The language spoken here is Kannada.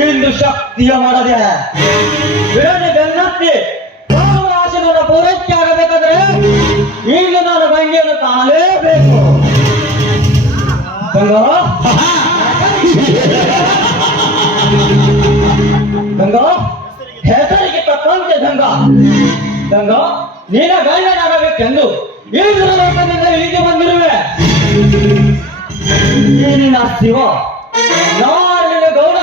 ಇಂದು ಶಕ್ತಿಯ ಮಾಡದೆ ಬಿಡನೆ ಬೆನ್ನತ್ತಿ ಆಸೆ ನನ್ನ ಪೂರೈಕೆ ಆಗಬೇಕಾದ್ರೆ ಈಗ ನಾನು ಗಂಗೆಯನ್ನು ಕಾಣಲೇಬೇಕು. ಗಂಗಾ ಗಂಗಾ ಹೆಸರಿಗೆ ತಕ್ಕಂತೆ ಗಂಗಾ ಗಂಗಾ ನೀನ ಗಂಡನಾಗಬೇಕೆಂದು ಈ ಲೋಕದಿಂದ ಇಳಿದು ಬಂದಿರುವೆ. ನೀನಿನ ಶಿವ ನಾನು ಗೌಡ